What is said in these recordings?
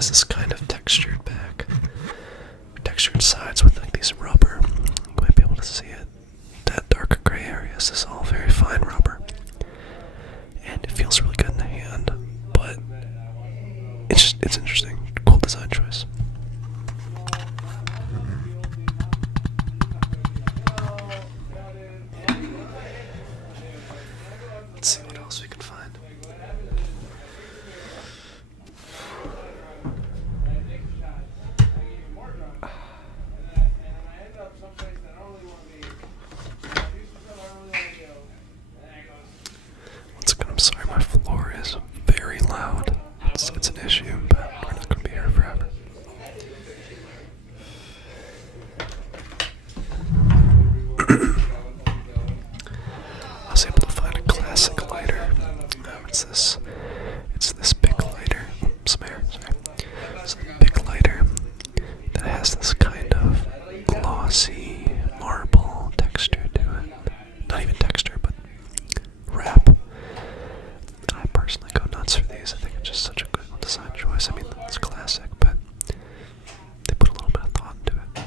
has this kind of textured back, textured sides with like these rubber. You might be able to see it. That darker gray area is all very fine rubber, and it feels really good in the hand. But it's interesting. Cool design choice. Let's see what else we can find. Once again, I'm sorry, my floor is very loud. It's an issue, but we're not going to be here forever. I was able to find a classic lighter. It's this big lighter. Some air, sorry. It's a big lighter that has this kind of glossy marble texture to it. Not even texture, but wrap. And I personally go nuts for these. I think it's just such a good design choice. I mean, it's classic, but they put a little bit of thought into it.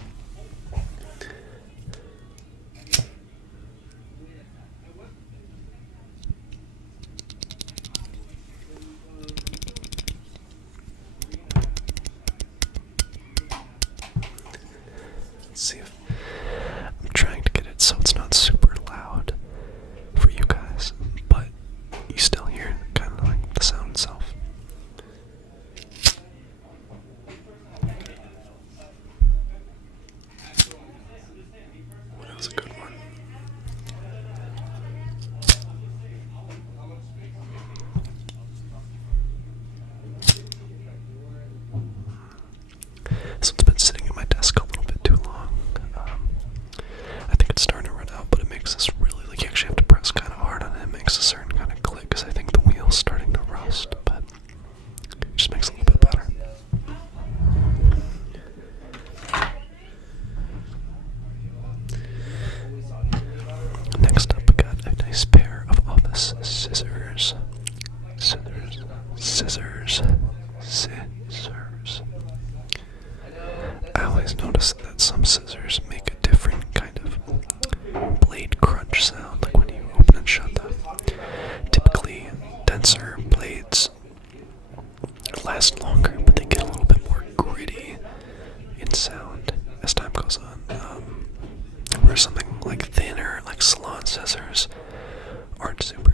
Let's see if I'm trying to get it so it's not super loud for you guys, but you still hear kind of like the sound itself. Well, that was a good one. This one's been sitting at my desk a little bit too long. I think it's starting to run out, but it makes this really, like, you actually have to press kind of hard on it. It makes a certain kind of click, because I think the wheel's starting to rust, but it just makes it a little bit better. Next up, I got a nice pair of office scissors. Scissors. I always notice that some scissors make a different kind of blade crunch sound, like when you open and shut them. Typically, denser blades last longer, but they get a little bit more gritty in sound as time goes on. Where something like thinner, like salon scissors, aren't super